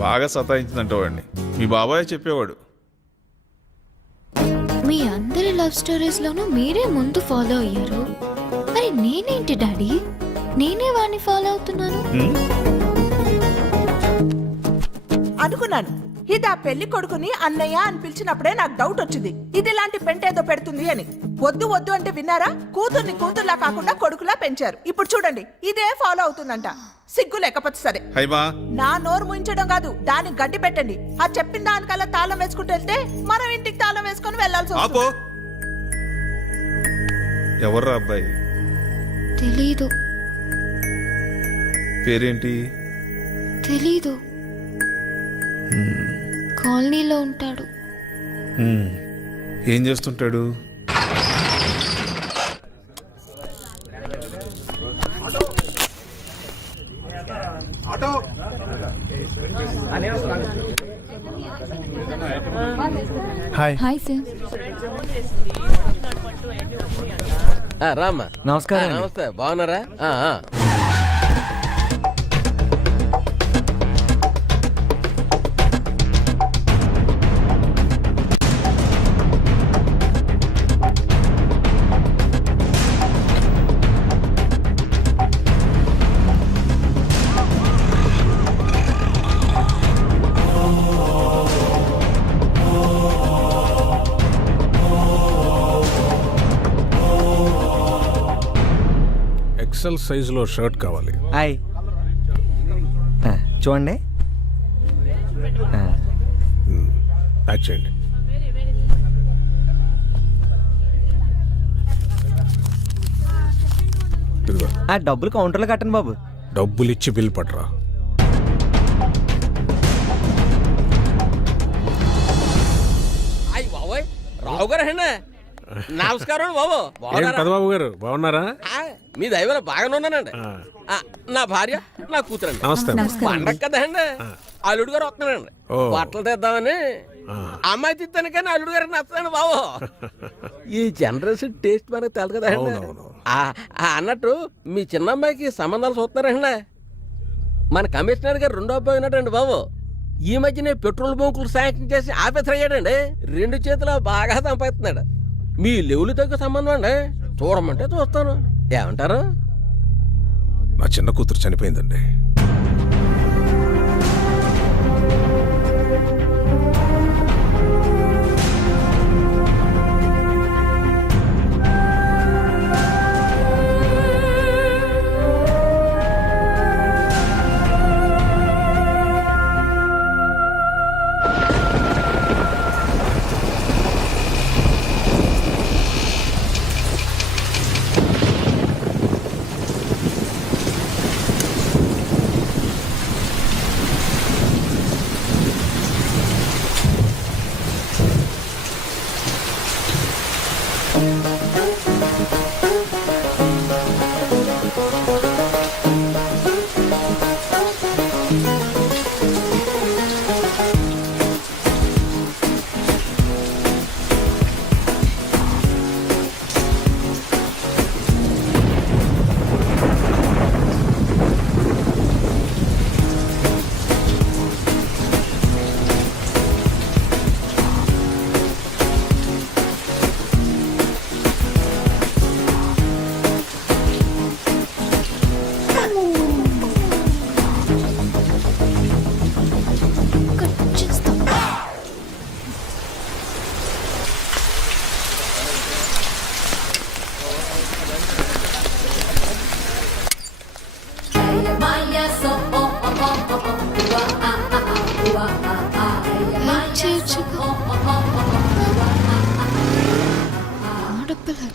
బాగా సతాయించిందంట వాడిని. మీ బాబాయే చెప్పేవాడు. మీ అందరి లవ్ స్టోరీస్ లోనూ మీరే ముందు ఫాలో అయ్యారు, మరి నేనేంటి డాడీ? నేనే వాడిని ఫాలో అవుతున్నాను. అనుకున్నాను ఇది ఆ పెళ్లి కొడుకుని అన్నయ్య అని పిలిచినప్పుడే నాకు డౌట్ వచ్చింది, ఇది ఇలాంటి పెంటేదో పెడుతుంది అని. వద్దు వద్దు అంటే విన్నారా? కూతుర్ని కూతుర్లా కాకుండా కొడుకులా పెంచారు. ఇప్పుడు చూడండి ఇదే ఫాలో అవుతుందంట. సిగ్గు లేకపోతే సరే. నా నోరు ముయించడం కాదు, దానికి గడ్డి పెట్టండి. ఆ చెప్పిన దానికల్లా తాళం వేసుకుంటూ వెళ్తే మనం ఇంటికి తాళం వేసుకుని వెళ్లాల్సి వస్తుంది. ఎవర్రా అబ్బాయి? తెలీదు. పేరేంటి? తెలీదు. కాలనీలో ఉంటాడు. ఏం చేస్తుంటాడు? హాయ్. Hi sir. రామ్మా. నమస్కారం. నమస్తే, బాగున్నారా? ఎక్సెల్ సైజులో షర్ట్ కావాలి. హాయ్, చూడండి. ప్యాక్ చేయండి. ఇదిగో ఆ డబ్బులు కౌంటర్లో కట్టండి బాబు. డబ్బులు ఇచ్చి బిల్ పట్టరా. అయ్యి బాబోయ్, రావు గారు అండి. నమస్కారం బాబు. పెదబాబు గారు బాగున్నారా? మీ దైవం బాగానే ఉన్నానండి. నా భార్య, నా కూతురండి. నమస్తే. పండగ కదండి, అల్లుడు గారు వస్తున్నానండి. బట్టలు తెద్దామని. అమ్మాయి తిత్తాను కానీ అల్లుడు గారికి నచ్చదండి బాబు. ఈ జనరేషన్ టేస్ట్ మనకు తెలదు కదండి. అన్నట్టు మీ చిన్న అమ్మాయికి సంబంధాలు చూస్తున్నారండి. మన కమిషనర్ గారు 2వ అబ్బాయి ఉన్నాడండి బాబు. ఈ మధ్యనే పెట్రోల్ బంకులు శాంక్షన్ చేసి ఆఫీసర్ అయ్యాడండి. 2 చేతులు బాగా సంపాదిస్తున్నాడు. మీ లెవెల్ తగ్గ సంబంధం అండి, చూడమంటే చూస్తాను. ఏమంటారు? నా చిన్న కూతురు చనిపోయిందండి.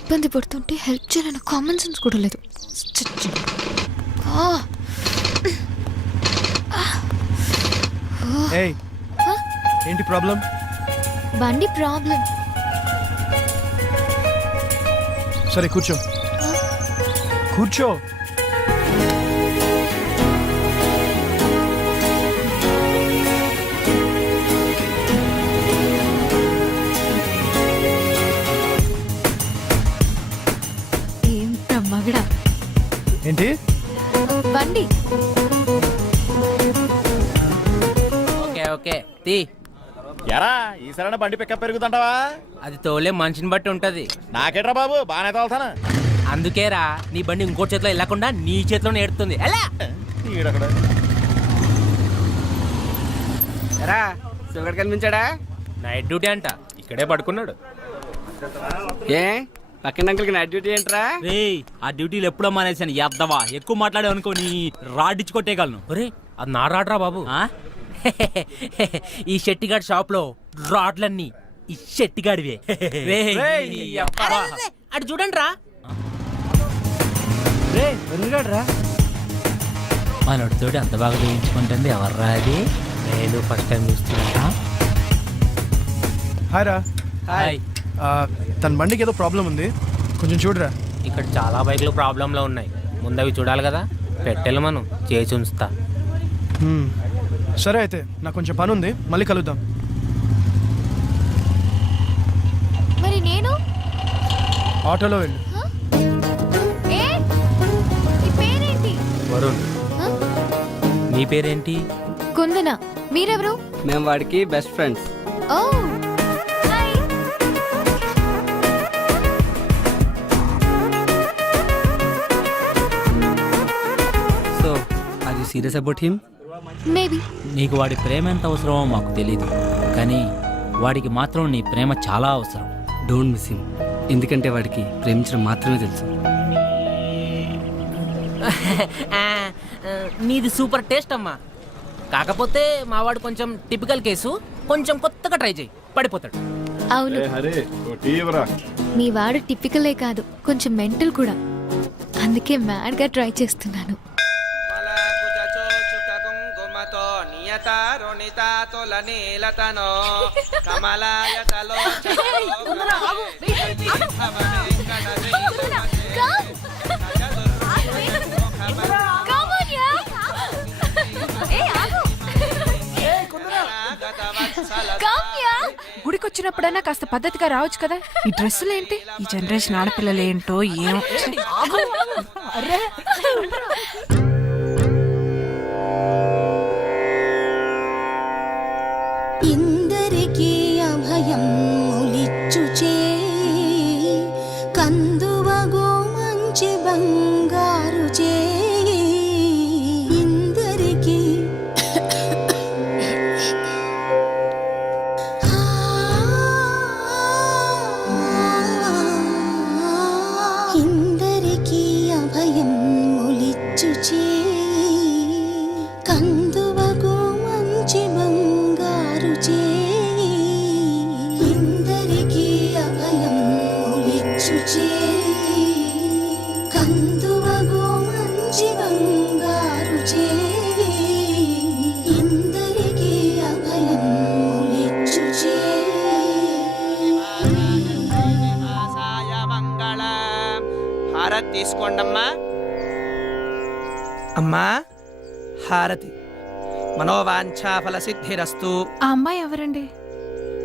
ఇబ్బంది పడుతుంటే హెల్ప్ చేయాలని కామన్ సెన్స్ కూడా లేదు. ఏయ్ ఏంటి ప్రాబ్లం? బండి ప్రాబ్లం. సరే కూర్చో. కూర్చో. ఏం మగడా ఏంటి? బండి. ఓకే ఓకే తీ. ఎరా ఈసారి బండి పికప్ పెరుగుతుంటావా? అది తోలే మనిషిని బట్టి ఉంటది. నాకేట్రా బాబు, బాగానే తోలుతాను. అందుకేరా నీ బండి ఇంకో చేతిలో వెళ్ళకుండా నీ చేతిలోనే ఎడుతుంది. ఎలా ఈడక్కడ ఎరా సుగర్ కనిపించాడా? నైట్ డ్యూటీ అంట, ఇక్కడే పడుకున్నాడు. ఏ పక్కన అంకుల్కి నైట్ డ్యూటీ ఏంట్రా? రేయ్ ఆ డ్యూటీలు ఎప్పుడో మానేసాను. ఎద్దవా ఎక్కువ మాట్లాడే అనుకో నీ రాడ్డిచ్చి కొట్టేయగలను. ఒరే అది నా రాడ్రా బాబు. ఈ షెట్టిగాడి షాప్ లో రాడ్లన్నీ ఈ షెట్టిగాడివే. అటు చూడండి రా. మనోడితోటి అంత బాగా వేయించుకుంటుంది ఎవర్రా అది? నేను ఫస్ట్ టైం చూస్తున్నా. హాయ్ రా. హాయ్. తన బండికి ఏదో ప్రాబ్లం ఉంది, కొంచెం చూడరా. ఇక్కడ చాలా బైక్లు ప్రాబ్లంలో ఉన్నాయి. ముందవి చూడాలి కదా. పెట్టెలు మనం చేసి ఉంచుతా. సరే అయితే నాకు కొంచెం పని ఉంది, మళ్ళీ కలుద్దాం. మరి నేను ఆటోలో వెళ్ళు. ఏ నీ పేరేంటి? వరుణ్. నీ పేరేంటి? కుందన. మీరెవరు? మేము వాడికి బెస్ట్ ఫ్రెండ్స్. ఓ హాయ్. సో అది సీరియస్ అబౌట్ హిమ్? మేబీ. నీకు వాడి ప్రేమ ఎంత అవసరమో మాకు తెలీదు, కానీ వాడికి మాత్రం నీ ప్రేమ చాలా అవసరం. డోంట్ మిస్ హిమ్, ఎందుకంటే వాడికి ప్రేమించడం మాత్రమే తెలుసు. నీది సూపర్ టేస్ట్ అమ్మా. కాకపోతే మావాడు కొంచెం టిపికల్ కేసు. కొంచెం కొత్తగా ట్రై చేయి, పడిపోతాడు. అవును, మీ వాడు టిపికలే కాదు, కొంచెం మెంటల్ కూడా. అందుకే మ్యాడ్ గా ట్రై చేస్తున్నాను. గుడికొచ్చినప్పుడైనా కాస్త పద్ధతిగా రావచ్చు కదా. ఈ డ్రెస్సులు ఏంటి? ఈ జనరేషన్ ఆడపిల్లలు ఏంటో ఏం. ఇందరికీ అభయం ములిచ్చుచే కందువగో మంచి బంగారు చే ఇందరికీ ఇందరికీ అభయం ములిచ్చుచే కందువగో మంచి బంగారు చే ఇందరికీ అభయం ములిచ్చుచే కందువగో మంచి బంగారు చే ఇందరికీ అభయం ములిచ్చుచే. హారతి తీసుకోండమ్మా. అమ్మా హారతి. మనోవాంఛా ఫల సిద్ధిరస్తు. ఆ అమ్మాయి ఎవరండి?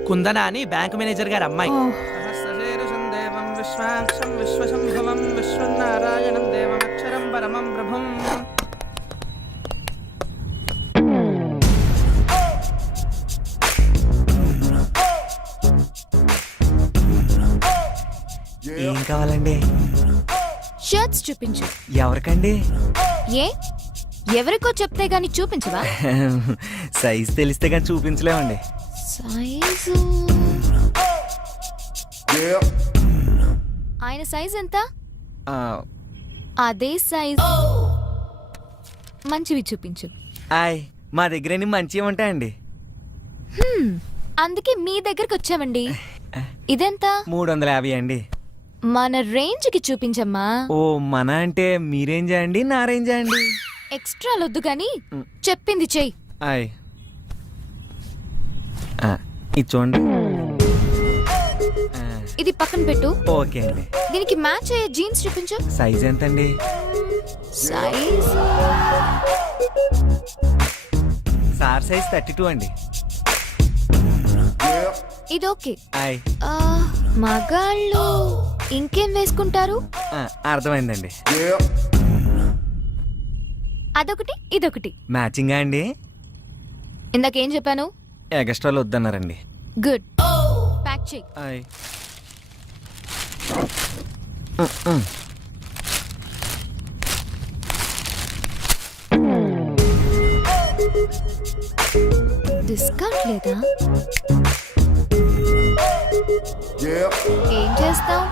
కుందన అని బ్యాంక్ మేనేజర్ గారు అమ్మాయి. ఓ. దేవం విశ్వాక్షం విశ్వశంభవం విశ్వనారాయణం దేవమక్షరం పరమం ప్రభుం. ఏం కావాలండి? షర్ట్స్ చూపించు. ఎవరికండి? ఏ ఎవరికో చెప్తే గాని చూపించవా? సైజ్ తెలిస్తే కానీ చూపించలేమండి. సైజు ఆయన సైజ్ ఎంత? అదే సైజ్ మంచివి చూపించు. మా దగ్గర మంచివి ఉంటాయండి. అందుకే మీ దగ్గరకు వచ్చామండి. ఇదెంత? 350 అండి. మన రేంజ్ కి చూపించమ్మా. ఓ మన అంటే మీ రేంజా అండి నా రేంజా అండి? ఎక్స్ట్రా లొద్దు గాని చెప్పింది చెయ్యి. ఆయ్ ఇది చూడండి. ఇది పక్కన పెట్టు. ఓకే అండి. దీనికి మ్యాచ్ అయ్యే జీన్స్ చూపించు. సైజ్ ఎంత అండి? సైజ్ సార్ సైజ్ 32 అండి. ఇది ఓకే. ఆయ్ మగాళ్ళు ఇంకేం వేసుకుంటారు? అర్థమైందండి. అదొకటి ఇదొకటి మ్యాచింగా అండి? ఇందాకేం చెప్పాను? ఎక్స్ట్రాలు వద్దన్నారండి. గుడ్, ప్యాక్ చెయ్యి. ఆయ్ డిస్కౌంట్ లేదా? ఏం చేస్తాం,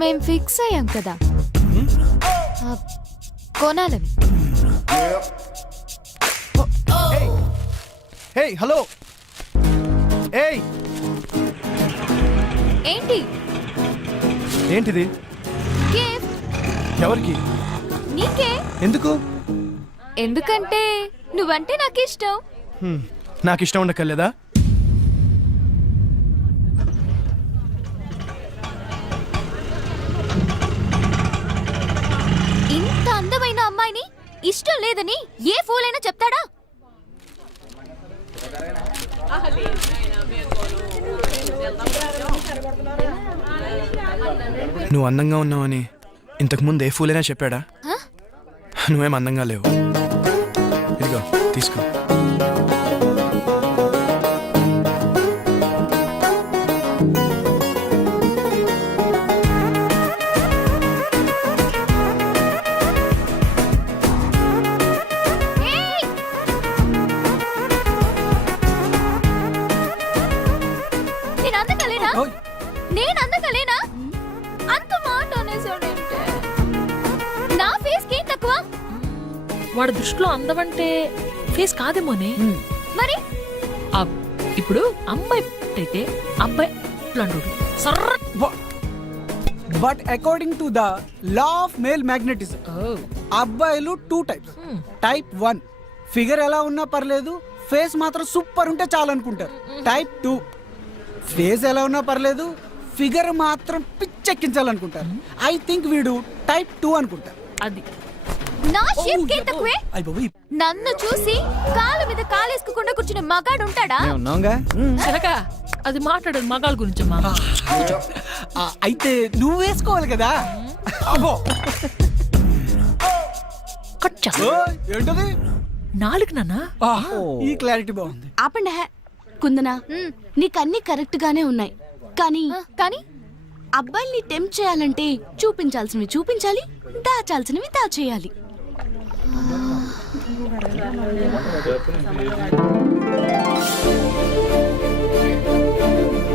మేం ఫిక్స్ అయ్యాం కదా కొనాలని. Hey hello. ఏయ్ ఏంటి? ఏంటిది? గిఫ్ట్. ఎవరికి? నీకే. ఎందుకు? ఎందుకంటే నువ్వంటే నాకు ఇష్టం. నాకు ఇష్టం ఉండక్కర్లేదా? ఇంత అందమైన అమ్మాయిని ఇష్టం లేదని ఏ ఫూల్ అయినా చెప్తాడా? నువ్వు అందంగా ఉన్నావని ఇంతకుముందు ఏ ఫూలైనా చెప్పాడా? నువ్వేం అందంగా లేవు. ఇదిగో తీసుకో. నేను అందంగా లేనా? అంత మాట అనేసాడంటే నా ఫేస్ కి తక్కువ. వాడి దృష్టిలో అందమంటే ఫేస్ కాదేమోనే. మరి ఇప్పుడు అమ్మాయి అయితే అబ్బాయి but according to the law of male magnetism అబ్బాయిలు 2 టైప్స్. టైప్ 1 ఫిగర్ ఎలా ఉన్నా పర్లేదు, ఫేస్ మాత్రం సూపర్ ఉంటే చాలు అనుకుంటారు. టైప్ 2 ఫేస్ ఎలా ఉన్నా పర్లేదు, ఫిగర్ మాత్రం పిచ్చెక్కించాలనుకుంటారు. ఐ థింక్ వీడు టైప్ 2 అనుకుంటారు. అది నా షేప్ కి తక్కువే. నన్ను చూసి కాళ్ళ మీద కాలేసుకోకుండా కూర్చునే మగాడు ఉంటాడా? సరగా అది మాట్లాడదు మగాళ్ళ గురించమ్మా. అయితే నువ్వు వేసుకోవాలి కదా. కట్ చేస్తా. ఏంటది? నాలుగు నాన్న. ఈ క్లారిటీ బాగుంది. ఆపండి కుందనా, నీకన్నీ కరెక్ట్ గానే ఉన్నాయి. కానీ అబ్బాయిల్ని టెంప్ట్ చేయాలంటే చూపించాల్సినవి చూపించాలి, దాచాల్సినవి దాచేయాలి.